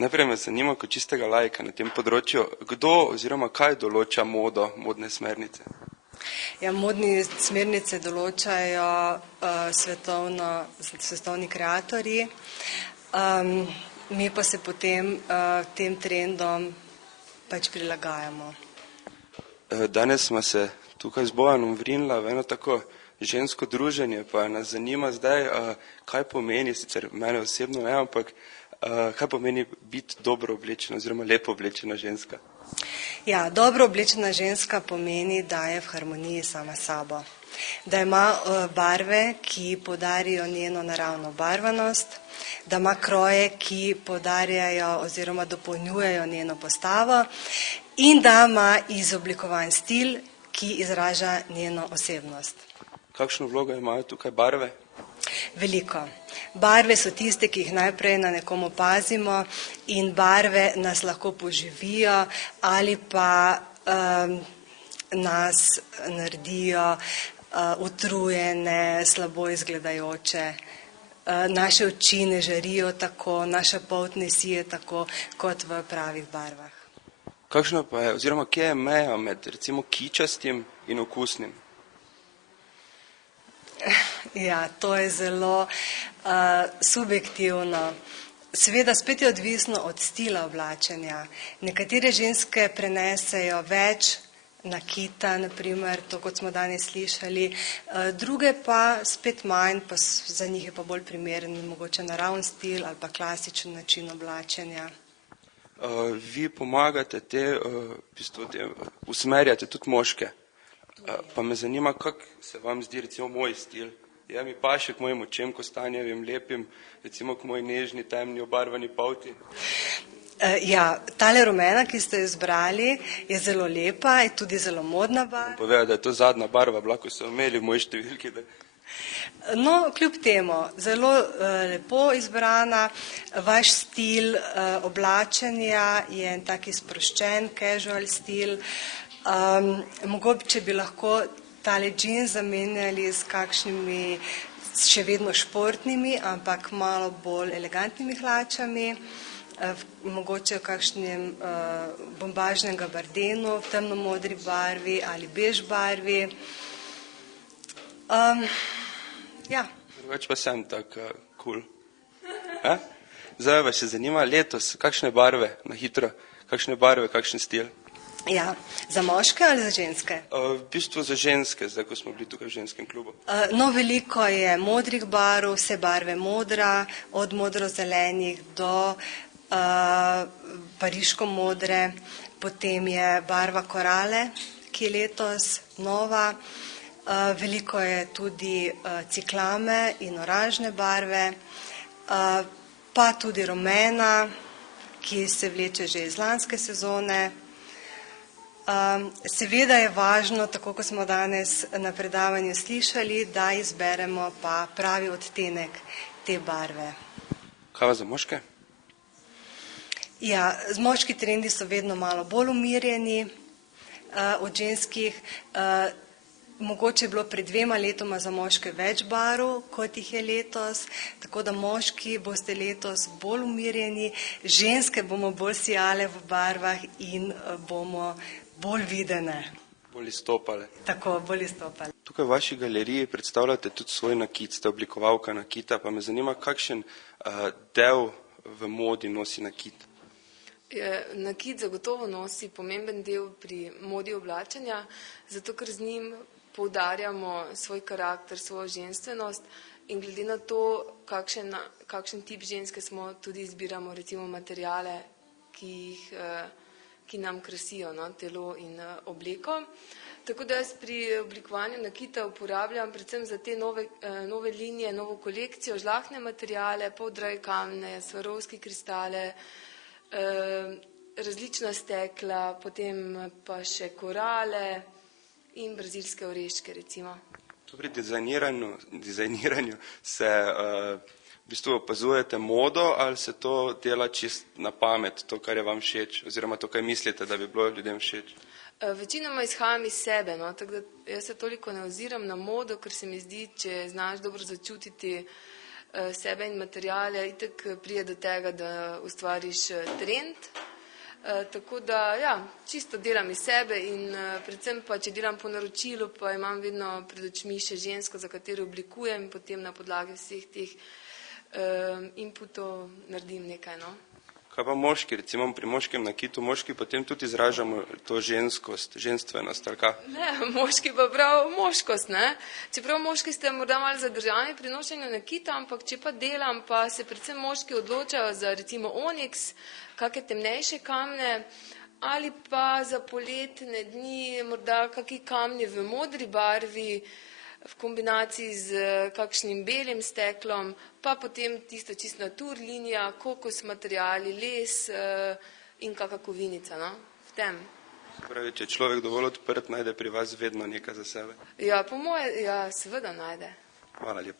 Najprej me zanima kot čistega laika na tem področju, kdo oziroma kaj določa modo, modne smernice? Ja, modne smernice določajo svetovni kreatorji, mi pa se potem tem trendom pač prilagajamo. Danes smo se tukaj z Bojanom vrinila v eno tako žensko druženje, pa nas zanima zdaj, kaj pomeni, sicer mene osebno ne, ampak kaj pomeni biti dobro oblečena oziroma lepo oblečena ženska? Ja, dobro oblečena ženska pomeni, da je v harmoniji sama s sabo, da ima barve, ki poudarjajo njeno naravno obarvanost, da ima kroje, ki poudarjajo oziroma dopolnjujejo njeno postavo in da ima izoblikovan stil, ki izraža njeno osebnost. Kakšno vlogo imajo tukaj barve? Veliko. Barve so tiste, ki jih najprej na nekom opazimo in barve nas lahko poživijo ali pa nas naredijo utrujene, slabo izgledajoče. Naše oči ne žarijo tako, naša polt ne sije tako kot v pravih barvah. Kakšno pa je, oziroma kje je meja med recimo kičastim in okusnim? Ja, to je zelo subjektivno. Seveda spet je odvisno od stila oblačenja. Nekatere ženske prenesejo več nakita, naprimer, to kot smo danes slišali, druge pa spet manj, pa za njih je pa bolj primeren mogoče naravni stil ali pa klasičen način oblačenja. Vi pomagate usmerjate tudi moške. Pa me zanima, kako se vam zdi recimo moj stil. Ja, mi paše k mojim očem, kostanjevim, lepim, recimo k moji nežni, temni, obarvani polti. Ja, tale rumena, ki ste jo izbrali, je zelo lepa, je tudi zelo modna barva. Povedal, da je to zadnja barva bila, ko so imeli v moji številki. No, kljub temu, zelo lepo izbrana, vaš stil oblačenja je en taki sproščen, casual stil. Mogoče bi lahko tale džins zamenjali s kakšnimi še vedno športnimi, ampak malo bolj elegantnimi hlačami, mogoče v kakšnem bombažnem gabardenu, v temnomodri barvi ali bež barvi. Ja. Drugače pa sem tak cool. Zdaj vas še zanima letos, kakšne barve, na hitro, kakšne barve, kakšen stil? Ja, za moške ali za ženske? V bistvu za ženske, zdaj ko smo bili tukaj v ženskem klubu. No, veliko je modrih barv, vse barve modra, od modro-zelenih do pariško modre, potem je barva korale, ki je letos nova, veliko je tudi ciklame in oranžne barve, pa tudi rumena, ki se vleče že iz lanske sezone. Seveda je važno, tako kot smo danes na predavanju slišali, da izberemo pa pravi odtenek te barve. Kaj pa za moške? Ja, moški trendi so vedno malo bolj umirjeni od ženskih. Mogoče je bilo pred 2 letoma za moške več barv, kot jih je letos, tako da moški boste letos bolj umirjeni, ženske bomo bolj sijale v barvah in bomo bolj videne. Bolj izstopale. Tako, bolj izstopale. Tukaj v vaši galeriji predstavljate tudi svoj nakit, ste oblikovalka nakita, pa me zanima, kakšen del v modi nosi nakit? Nakit zagotovo nosi pomemben del pri modi oblačenja, zato ker z njim poudarjamo svoj karakter, svojo ženstvenost in glede na to, kakšen tip ženske smo, tudi izbiramo recimo materijale, ki nam krasijo telo in obleko. Tako da jaz pri oblikovanju nakita uporabljam predvsem za te nove linije, novo kolekcijo, žlahtne materijale, poldrage kamne, svarovske kristale, različna stekla, potem pa še korale in brazilske oreščke recimo. Pri dizajniranju se v bistvu opazujete modo ali se to dela čist na pamet, to, kar je vam všeč, oziroma to, kaj mislite, da bi bilo ljudem všeč? Večinoma izhajam iz sebe, tako da jaz se toliko ne oziram na modo, ker se mi zdi, če znaš dobro začutiti sebe in materijale, itak prije do tega, da ustvariš trend. Tako da, ja, čisto delam iz sebe in predvsem pa, če delam po naročilu, pa imam vedno pred očmi še žensko, za katero oblikujem in potem na podlagi vseh teh inputov naredim nekaj, no. Kaj pa moški, recimo pri moškem nakitu, moški potem tudi izražamo to ženskost, ženstvenost, ali kaj? Ne, moški pa prav moškost, ne. Čeprav moški ste morda malo zadržani pri nošenju nakita, ampak če pa delam, pa se predvsem moški odločajo za recimo oniks, kakšne temnejše kamne, ali pa za poletne dni morda kakšni kamni v modri barvi, v kombinaciji z kakšnim belim steklom, pa potem tisto čisto natur linija, kokos materiali, les in kakšna kovinica, no, v tem. Pravi, če človek dovolj odprt, najde pri vas vedno nekaj za sebe. Ja, po moje, ja, seveda najde. Hvala lepa.